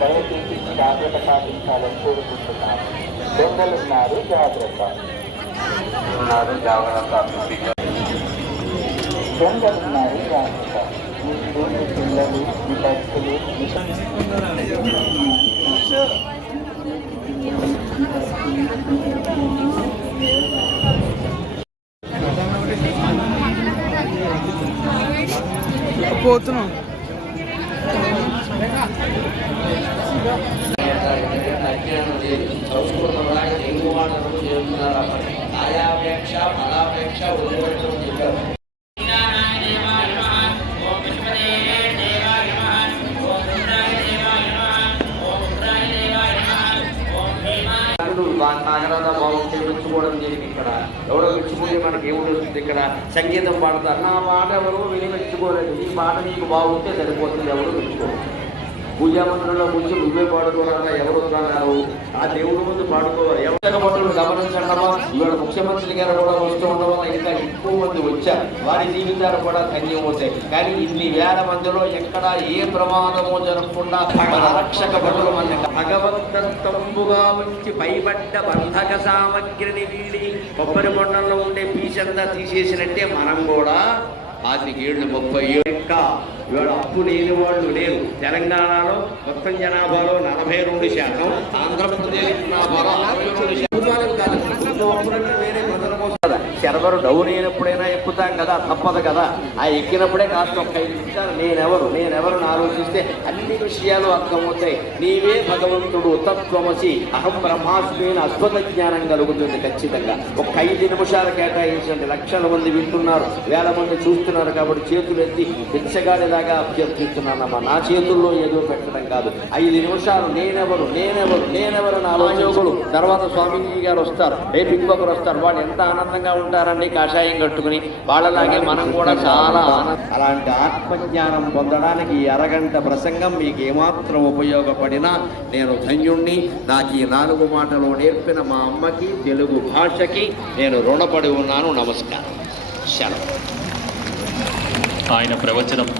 దయచేసి జాగ్రత్త పాటించాలని కోరుకుంటున్నాను. దొంగలున్నారు, జాగ్రత్త. దొంగలున్నారు, జాగ్రత్త. మీ స్కూల్ పిల్లలు, మీ భక్తులు పోతున్నాం. ఆయాపేక్ష ఫలాపేక్ష ఉద్యోగం చెప్పారు. నాగరాధ భావం చేయించుకోవడం జరిగింది. ఇక్కడ ఎవరో మెచ్చుకుంటే మనకి ఏమిటి వస్తుంది? ఇక్కడ సంగీతం పాడతారు, నా పాట ఎవరు విని మెచ్చుకోలేదు, ఈ పాట నీకు బాగుంటే సరిపోతుంది, ఎవరు మెచ్చుకోరు. పూజా మందిరంలో కూర్చొని నువ్వే పాడుకోవాలన్నా ఎవరు వస్తున్నారు? ఆ దేవుడి ముందు పాడుకోవాలి. ఎవరి పట్టులు గమనించండమా, ఇవాళ ముఖ్యమంత్రి గారు కూడా వస్తూ ఉండడం వల్ల ఇంకా ఎక్కువ మంది వచ్చారు, వారి జీవితాలు కూడా ధన్యమవుతాయి. కానీ ఇన్ని వేల మందిలో ఎక్కడ ఏ ప్రమాదమో జరగకుండా మన రక్షక భటులు మన భగవంతంబుగా వచ్చి పైబడ్డ బంధక సామగ్రిని వీడి కొబ్బరి బొండంలో ఉండే పీచంతా తీసేసినట్టే మనం కూడా 37 ఇవాళ అప్పు లేని వాళ్ళు లేరు. తెలంగాణలో మొత్తం జనాభాలో 42%, ఆంధ్రప్రదేశ్ జనాభాలో 62%. వేరే మొదల కోసం సర్వర్ డౌన్ అయినప్పుడైనా ఎక్కుతాం కదా, తప్పదు కదా. ఆ ఎక్కినప్పుడే కాస్త ఒక 5 నిమిషాలు నేనెవరు ఆలోచిస్తే అన్ని విషయాలు అర్థమవుతాయి. నీవే భగవంతుడు, తత్వమసి, అహం బ్రహ్మాస్మి అని అద్భుత జ్ఞానం కలుగుతుంది ఖచ్చితంగా. ఒక 5 నిమిషాలు కేటాయించండి. లక్షల మంది వింటున్నారు, వేల మంది చూస్తున్నారు కాబట్టి చేతులు ఎత్తి భిక్షగాడిలాగా అభ్యర్థిస్తున్నానమ్మా. నా చేతుల్లో ఏదో పెట్టడం కాదు. 5 నిమిషాలు నేనెవరు అని ఆలోచనలు. తర్వాత స్వామీజీ గారు వస్తారు, రేపు ఇంకొకరు వస్తారు, వాళ్ళు ఎంత ఆనందంగా ఉంటారండి కాషాయం కట్టుకుని. వాళ్ళలాగే మనం కూడా చాలా అలాంటి ఆత్మజ్ఞానం పొందడానికి ఈ అరగంట ప్రసంగం మీకు ఏమాత్రం ఉపయోగపడినా నేను ధన్యుణ్ణి. నాకు ఈ 4 మాటలు నేర్పిన మా అమ్మకి, తెలుగు భాషకి నేను రుణపడి ఉన్నాను. నమస్కారం. శరణం. ఆయన ప్రవచనం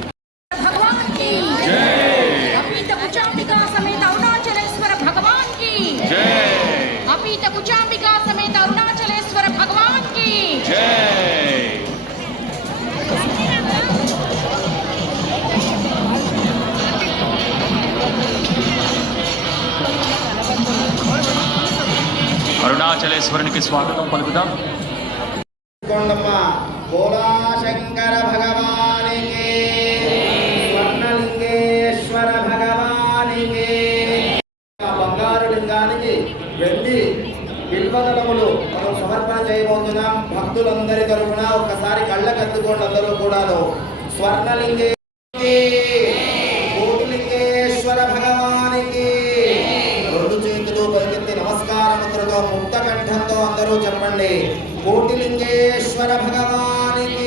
అరుణాచలేశ్వరునికి స్వాగతం పలుకుదాం. శంకర భగవానికి, స్వర్ణలింగేశ్వర భగవానికి, బంగారు లింగానికి వెండి బిల్వదళములు మనం సమర్పణ చేయబోతున్నాం. భక్తులందరి తరఫున ఒక్కసారి కళ్ళకద్దుకోండి అందరూ కూడాను. స్వర్ణలింగేశ్వర కోటిలింగేశ్వర భగవానికి 2 చేతులు పైకెత్తి నమస్కారముద్రతో ముక్త కంఠంతో అందరూ చెప్పండి. కోటిలింగేశ్వర భగవానికి